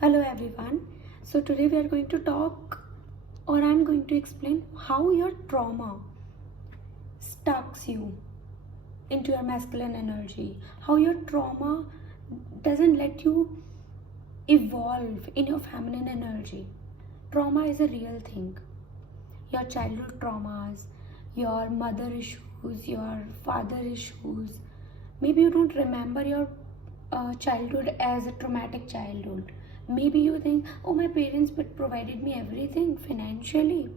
Hello everyone. So today we are going to talk or I'm going to explain how your trauma stucks you into your masculine energy. How your trauma doesn't let you evolve in your feminine energy. Trauma is a real thing. Your childhood traumas, your mother issues, your father issues. Maybe you don't remember your childhood as a traumatic childhood. Maybe you think, oh, my parents but provided me everything financially.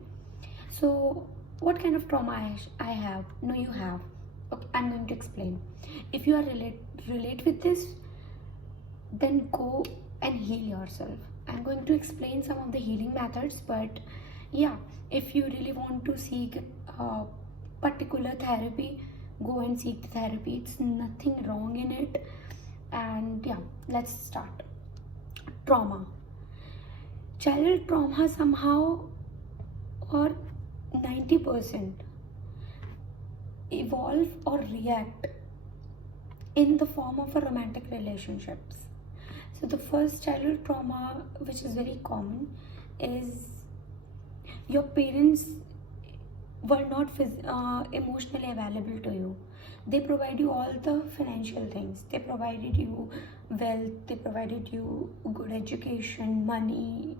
So, what kind of trauma I have? No, you have. Okay, I'm going to explain. If you are relate with this, then go and heal yourself. I'm going to explain some of the healing methods, but yeah, if you really want to seek particular therapy, go and seek the therapy. It's nothing wrong in it. And yeah, let's start. Trauma. Childhood trauma somehow or 90% evolve or react in the form of a romantic relationships. So the first childhood trauma, which is very common, is your parents were not emotionally available to you. They provide you all the financial things. They provided you wealth. They provided you good education, money,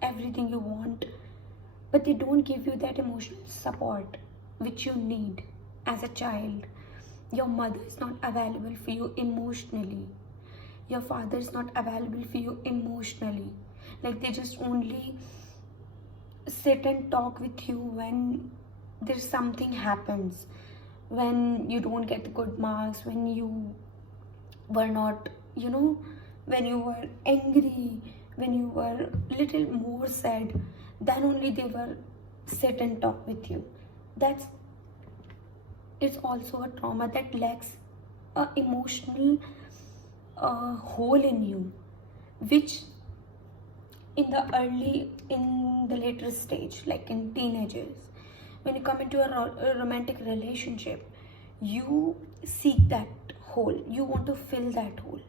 everything you want. But they don't give you that emotional support which you need as a child. Your mother is not available for you emotionally. Your father is not available for you emotionally. Like they just only sit and talk with you when there's something happens, when you don't get good marks, when you were not, when you were angry, when you were little more sad, then only they will sit and talk with you. That's is also a trauma that lacks a emotional hole in you, which in the later stage, like in teenagers, when you come into a romantic relationship, you seek that hole. You want to fill that hole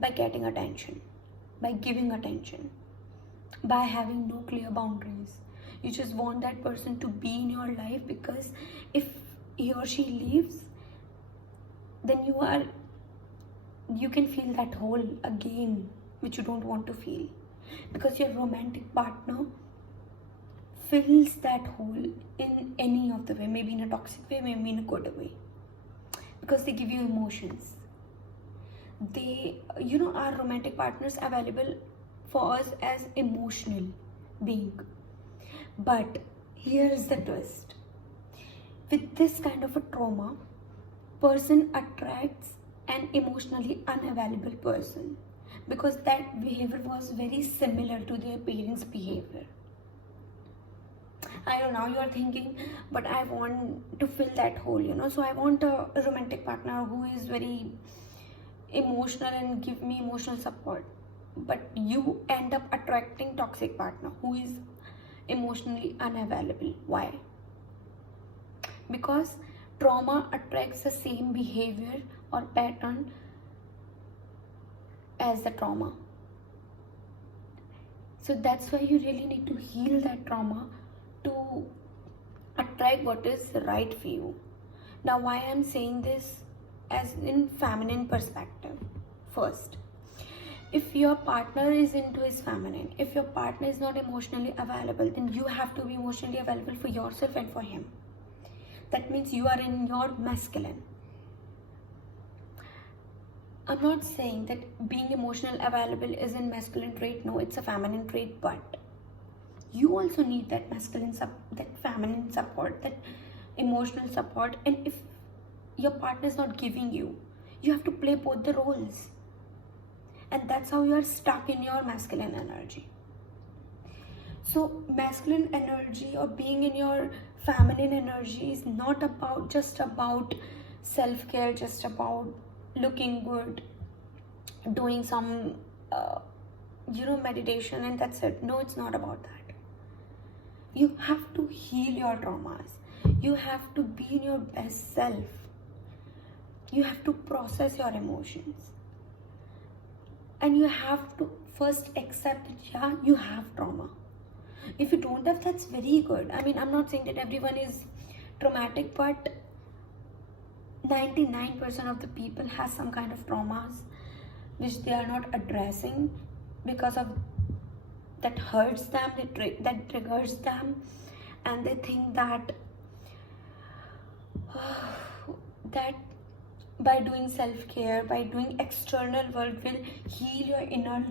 by getting attention, by giving attention, by having no clear boundaries. You just want that person to be in your life, because if he or she leaves, then you can feel that hole again, which you don't want to feel, because your romantic partner fills that hole in any of the way, maybe in a toxic way, maybe in a good way, because they give you emotions. They, our romantic partners available for us as emotional being. But here is the twist. With this kind of a trauma, person attracts an emotionally unavailable person, because that behavior was very similar to their parents' behavior. I know now you are thinking, but I want to fill that hole, so I want a romantic partner who is very emotional and give me emotional support. But you end up attracting toxic partner who is emotionally unavailable. Why? Because trauma attracts the same behavior or pattern as the trauma. So that's why you really need to heal that trauma to attract what is right for you. Now, why I'm saying this as in feminine perspective? First, if your partner is into his feminine, if your partner is not emotionally available, then you have to be emotionally available for yourself and for him. That means you are in your masculine. I'm not saying that being emotional available is a masculine trait. No, it's a feminine trait, but you also need that that feminine support, that emotional support. And if your partner is not giving you, you have to play both the roles, and that's how you are stuck in your masculine energy. So masculine energy or being in your feminine energy is not just about self-care, just about looking good, doing some meditation, and that's it. No, it's not about that. You have to heal your traumas. You have to be in your best self. You have to process your emotions, and you have to first accept that yeah, you have trauma. If you don't have, that's very good. I mean, I'm not saying that everyone is traumatic, but 99% of the people has some kind of traumas which they are not addressing because of that hurts them, that triggers them, and they think that that by doing self-care, by doing external work will heal your inner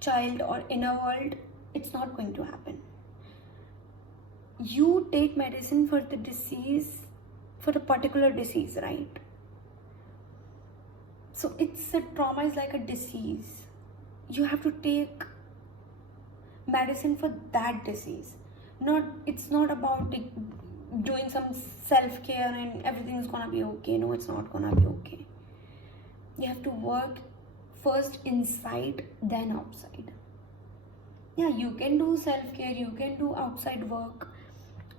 child or inner world. It's not going to happen. You take medicine for the disease, for a particular disease, right? So it's a trauma is like a disease. You have to take medicine for that disease. It's not about doing some self-care and everything is gonna be okay. No, it's not gonna be okay. You have to work first inside, then outside. Yeah, you can do self-care, you can do outside work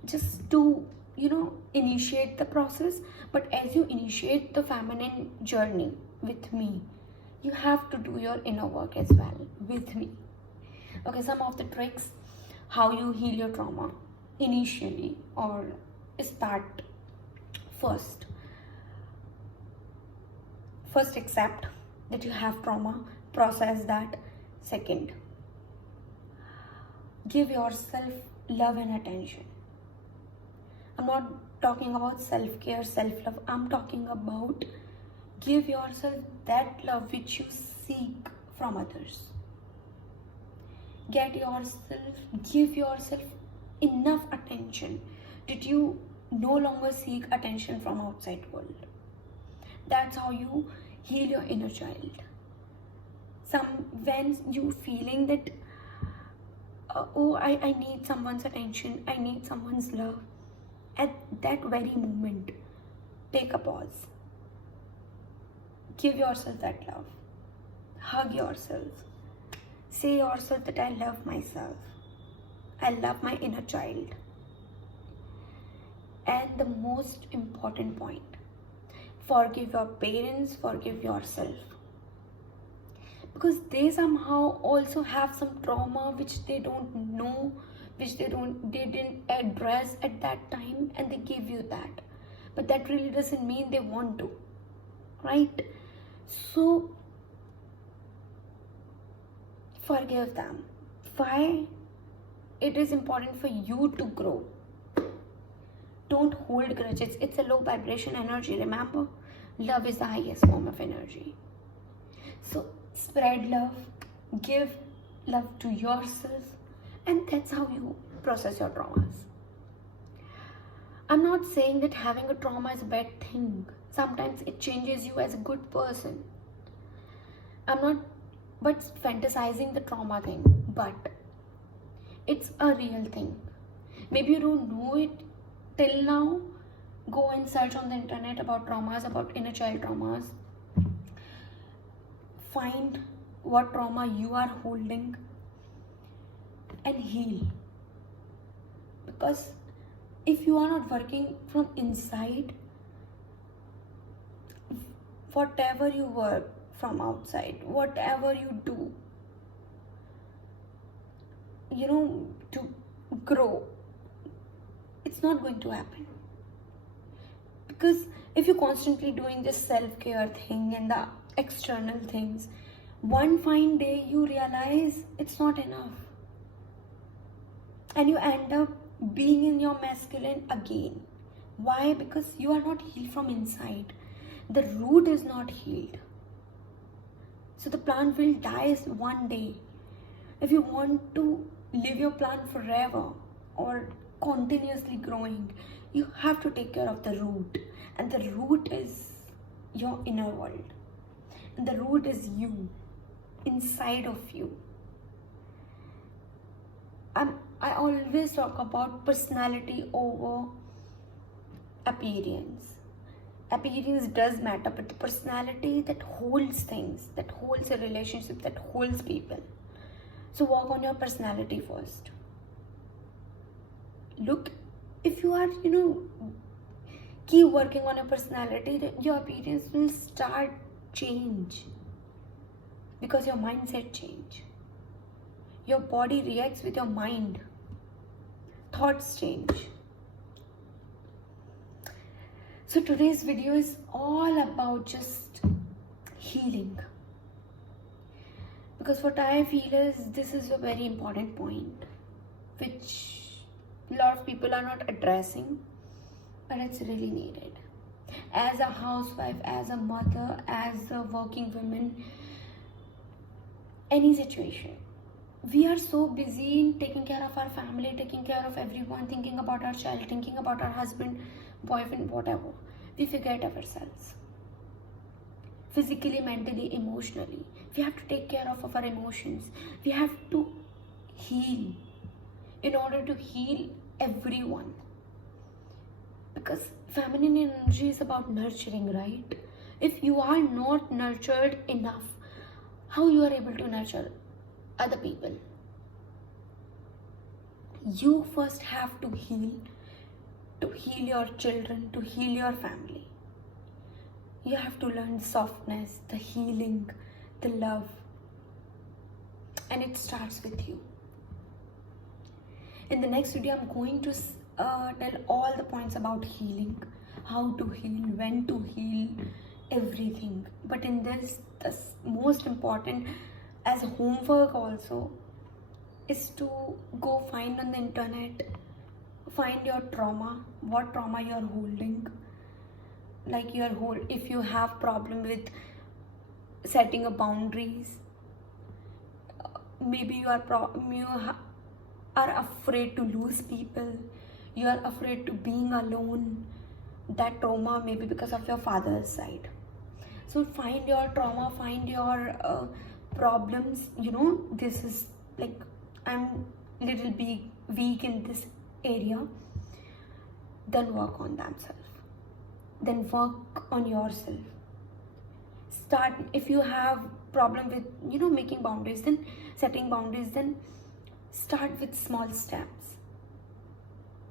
just to initiate the process, but as you initiate the feminine journey with me, you have to do your inner work as well with me. Okay, some of the tricks how you heal your trauma initially, or start first accept that you have trauma, process that. Second, give yourself love and attention. I'm not talking about self-care, self-love. I'm talking about give yourself that love which you seek from others. Give yourself enough attention that you no longer seek attention from outside world. That's how you heal your inner child. When you feeling that I need someone's attention, I need someone's love, at that very moment, take a pause. Give yourself that love. Hug yourself. Say yourself that I love myself. I love my inner child. And the most important point, forgive your parents, forgive yourself. Because they somehow also have some trauma which they don't know, which they didn't address at that time, and they give you that. But that really doesn't mean they want to, right? So forgive them. Why? It is important for you to grow. Don't hold grudges. It's a low vibration energy. Remember, love is the highest form of energy. So spread love, give love to yourself, and that's how you process your traumas. I'm not saying that having a trauma is a bad thing. Sometimes it changes you as a good person. I'm not but fantasizing the trauma thing, but it's a real thing. Maybe you don't know it till now. Go and search on the internet about traumas, about inner child traumas. Find what trauma you are holding and heal. Because if you are not working from inside, whatever you work from outside, whatever you do, to grow, it's not going to happen. Because if you're constantly doing this self-care thing and the external things, one fine day you realize it's not enough, and you end up being in your masculine again. Why? Because you are not healed from inside. The root is not healed. So the plant will die one day. If you want to live your plant forever or continuously growing, you have to take care of the root. And the root is your inner world. And the root is you, inside of you. I always talk about personality over appearance. Appearance does matter, but the personality that holds things, that holds a relationship, that holds people. So work on your personality first. Look, if you are, keep working on your personality, your appearance will start change. because your mindset change. Your body reacts with your mind. Thoughts change. So today's video is all about just healing. Because what I feel is this is a very important point which a lot of people are not addressing, but it's really needed. As a housewife, as a mother, as a working woman, any situation, we are so busy in taking care of our family, taking care of everyone, thinking about our child, thinking about our husband, boyfriend, whatever. We forget ourselves. Physically, mentally, emotionally. We have to take care of our emotions. We have to heal in order to heal everyone. Because feminine energy is about nurturing, right? If you are not nurtured enough, how you are able to nurture other people? You first have to heal your children, to heal your family. You have to learn softness, the healing, the love, and it starts with you. In the next video, I'm going to tell all the points about healing, how to heal, when to heal, everything. But in this, the most important as homework also is to go find on the internet, find your trauma, what trauma you are holding. Like if you have problem with setting up boundaries, maybe you are afraid to lose people, you are afraid to being alone. That trauma may be because of your father's side. So find your trauma, find your problems. This is like, I'm little bit weak in this area. Then work on themselves. Then work on yourself. Start, if you have problem with making boundaries, then setting boundaries, then start with small steps.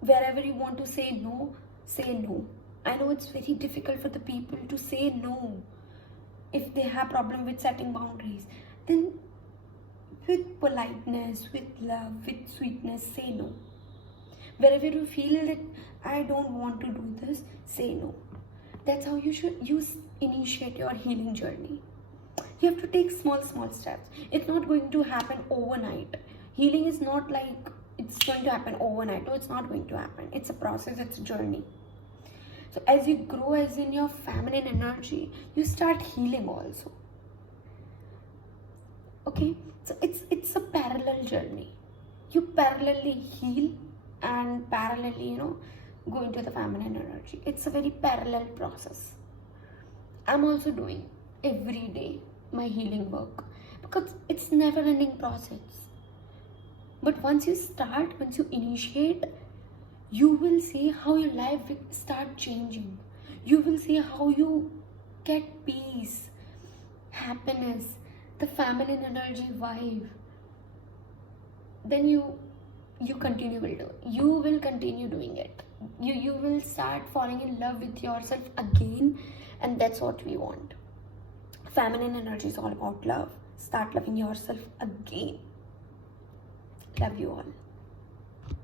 Wherever you want to say no, say no. I know it's very difficult for the people to say no if they have problem with setting boundaries. Then with politeness, with love, with sweetness, say no. Wherever you feel that I don't want to do this, say no. That's how you should initiate your healing journey. You have to take small steps. It's not going to happen overnight. Healing is not like it's going to happen overnight. No, it's not going to happen. It's a process, it's a journey. So as you grow as in your feminine energy, you start healing also. Okay, so it's a parallel journey. You parallelly heal and parallelly go into the feminine energy. It's a very parallel process. I'm also doing every day my healing work because it's never ending process. But once you start, once you initiate, you will see how your life will start changing. You will see how you get peace, happiness, the feminine energy vibe. Then you continue doing it. You will start falling in love with yourself again, and that's what we want. Feminine energy is all about love. Start loving yourself again. Love you all.